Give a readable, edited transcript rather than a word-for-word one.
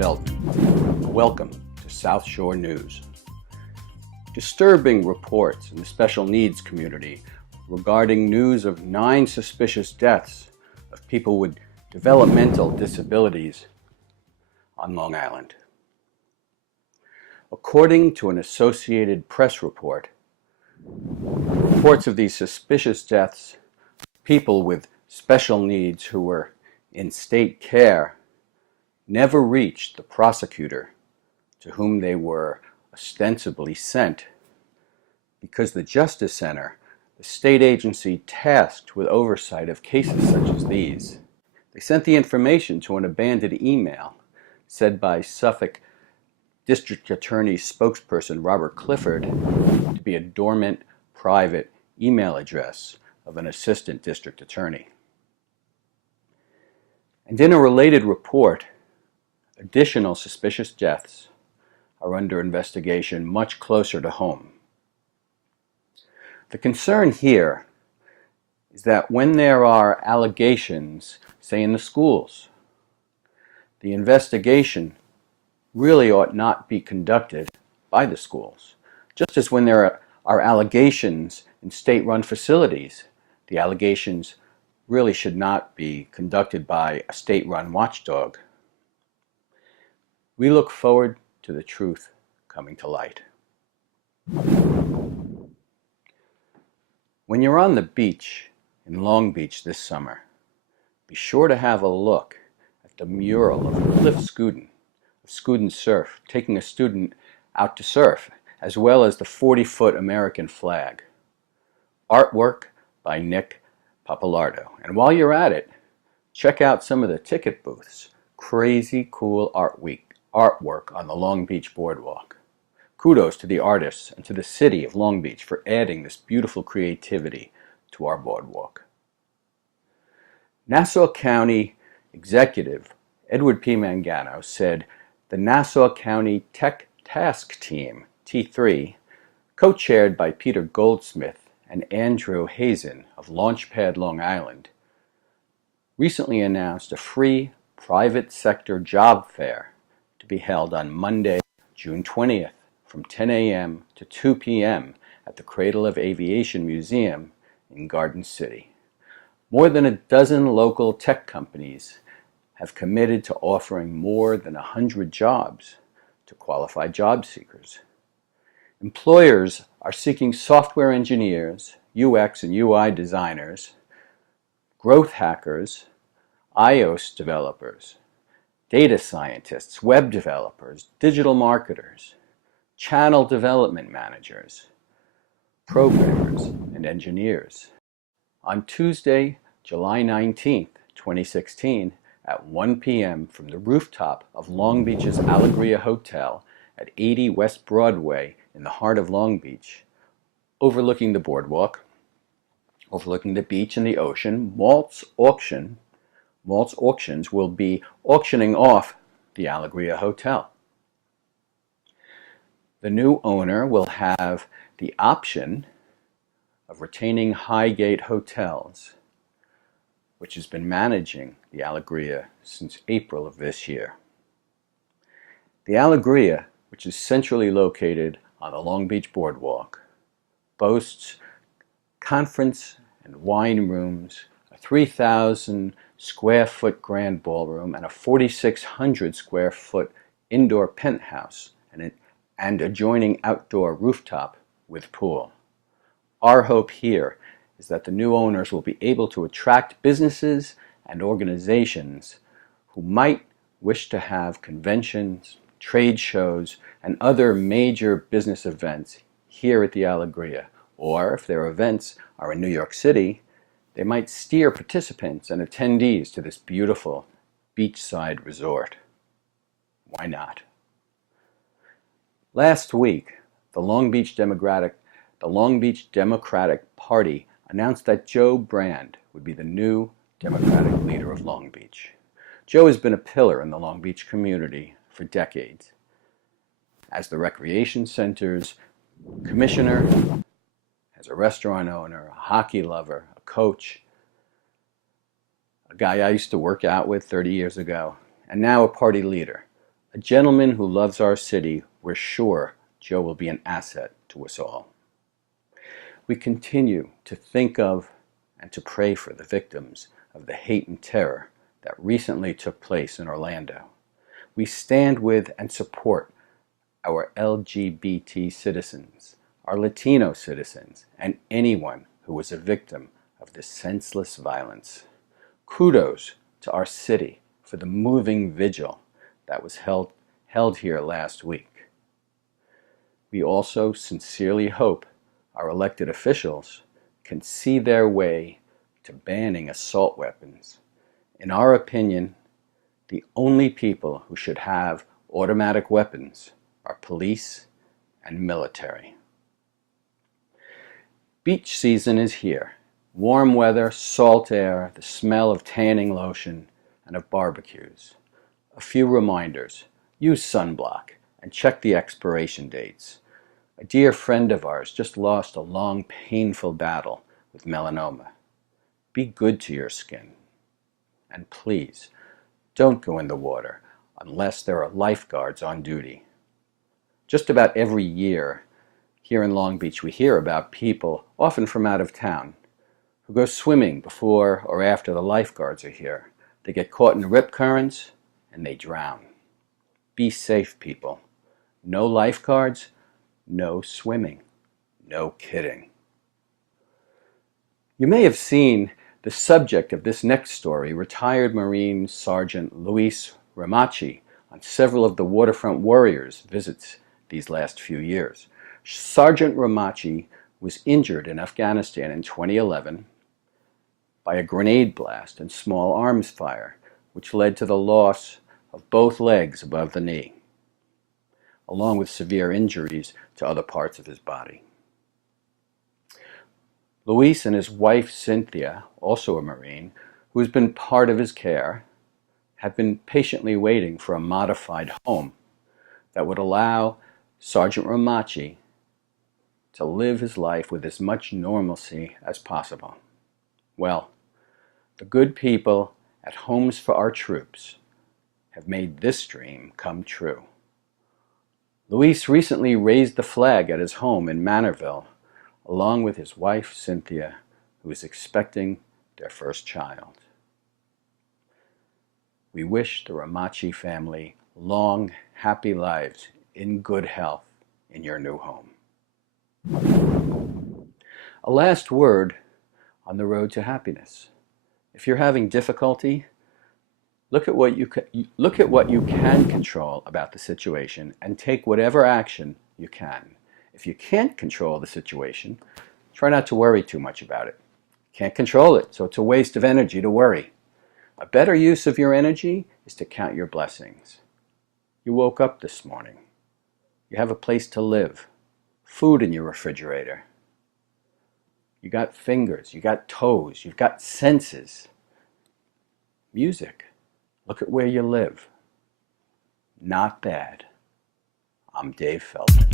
Feldman. Welcome to South Shore News. Disturbing reports in the special needs community regarding news of 9 suspicious deaths of people with developmental disabilities on Long Island. According to an Associated Press report, reports of these suspicious deaths of people with special needs who were in state care never reached the prosecutor to whom they were ostensibly sent, because the Justice Center, the state agency tasked with oversight of cases such as these, they sent the information to an abandoned email said by Suffolk District Attorney spokesperson Robert Clifford to be a dormant private email address of an assistant district attorney. And in a related report, additional suspicious deaths are under investigation much closer to home. The concern here is that when there are allegations, say in the schools, the investigation really ought not be conducted by the schools. Just as when there are allegations in state-run facilities, the allegations really should not be conducted by a state-run watchdog. We look forward to the truth coming to light. When you're on the beach in Long Beach this summer, be sure to have a look at the mural of Cliff Scuden of Scuden Surf, taking a student out to surf, as well as the 40-foot American flag. Artwork by Nick Papalardo. And while you're at it, check out some of the ticket booths. Crazy cool artwork on the Long Beach Boardwalk. Kudos to the artists and to the city of Long Beach for adding this beautiful creativity to our boardwalk. Nassau County Executive Edward P. Mangano said the Nassau County Tech Task Team, T3, co-chaired by Peter Goldsmith and Andrew Hazen of Launchpad Long Island, recently announced a free private sector job fair to be held on Monday, June 20th from 10 a.m. to 2 p.m. at the Cradle of Aviation Museum in Garden City. More than a dozen local tech companies have committed to offering more than 100 jobs to qualified job seekers. Employers are seeking software engineers, UX and UI designers, growth hackers, iOS developers, data scientists, web developers, digital marketers, channel development managers, programmers, and engineers. On Tuesday, July 19th, 2016, at 1 p.m. from the rooftop of Long Beach's Alegria Hotel at 80 West Broadway in the heart of Long Beach, overlooking the boardwalk, overlooking the beach and the ocean, Maltz Auctions will be auctioning off the Alegria Hotel. The new owner will have the option of retaining Highgate Hotels, which has been managing the Alegria since April of this year. The Alegria, which is centrally located on the Long Beach Boardwalk, boasts conference and wine rooms, a 3,000 square foot grand ballroom, and a 4,600 square foot indoor penthouse and adjoining outdoor rooftop with pool. Our hope here is that the new owners will be able to attract businesses and organizations who might wish to have conventions, trade shows, and other major business events here at the Alegria. Or if their events are in New York City, they might steer participants and attendees to this beautiful beachside resort. Why not? Last week, the Long Beach Democratic Party announced that Joe Brand would be the new Democratic leader of Long Beach. Joe has been a pillar in the Long Beach community for decades. As the recreation center's commissioner, as a restaurant owner, a hockey lover, a coach, a guy I used to work out with 30 years ago, and now a party leader. A gentleman who loves our city. We're sure Joe will be an asset to us all. We continue to think of and to pray for the victims of the hate and terror that recently took place in Orlando. We stand with and support our LGBT citizens, our Latino citizens, and anyone who was a victim of this senseless violence. Kudos to our city for the moving vigil that was held here last week. We also sincerely hope our elected officials can see their way to banning assault weapons. In our opinion, the only people who should have automatic weapons are police and military. Beach season is here. Warm weather, salt air, the smell of tanning lotion, and of barbecues. A few reminders: use sunblock and check the expiration dates. A dear friend of ours just lost a long, painful battle with melanoma. Be good to your skin. And please, don't go in the water unless there are lifeguards on duty. Just about every year here in Long Beach we hear about people, often from out of town, who go swimming before or after the lifeguards are here. They get caught in rip currents and they drown. Be safe, people. No lifeguards, no swimming, no kidding. You may have seen the subject of this next story, retired Marine Sergeant Luis Ramachi, on several of the Waterfront Warriors' visits these last few years. Sergeant Ramachi was injured in Afghanistan in 2011 by a grenade blast and small arms fire, which led to the loss of both legs above the knee, along with severe injuries to other parts of his body. Luis and his wife Cynthia, also a Marine, who has been part of his care, have been patiently waiting for a modified home that would allow Sergeant Ramachi to live his life with as much normalcy as possible. Well, the good people at Homes for Our Troops have made this dream come true. Luis recently raised the flag at his home in Manorville, along with his wife Cynthia, who is expecting their first child. We wish the Ramachi family long, happy lives in good health in your new home. A last word on the road to happiness. If you're having difficulty, look at what you can control about the situation and take whatever action you can. If you can't control the situation, try not to worry too much about it. Can't control it, so it's a waste of energy to worry. A better use of your energy is to count your blessings. You woke up this morning. You have a place to live, food in your refrigerator. You got fingers, you got toes, you've got senses. Music. Look at where you live. Not bad. I'm Dave Feldman.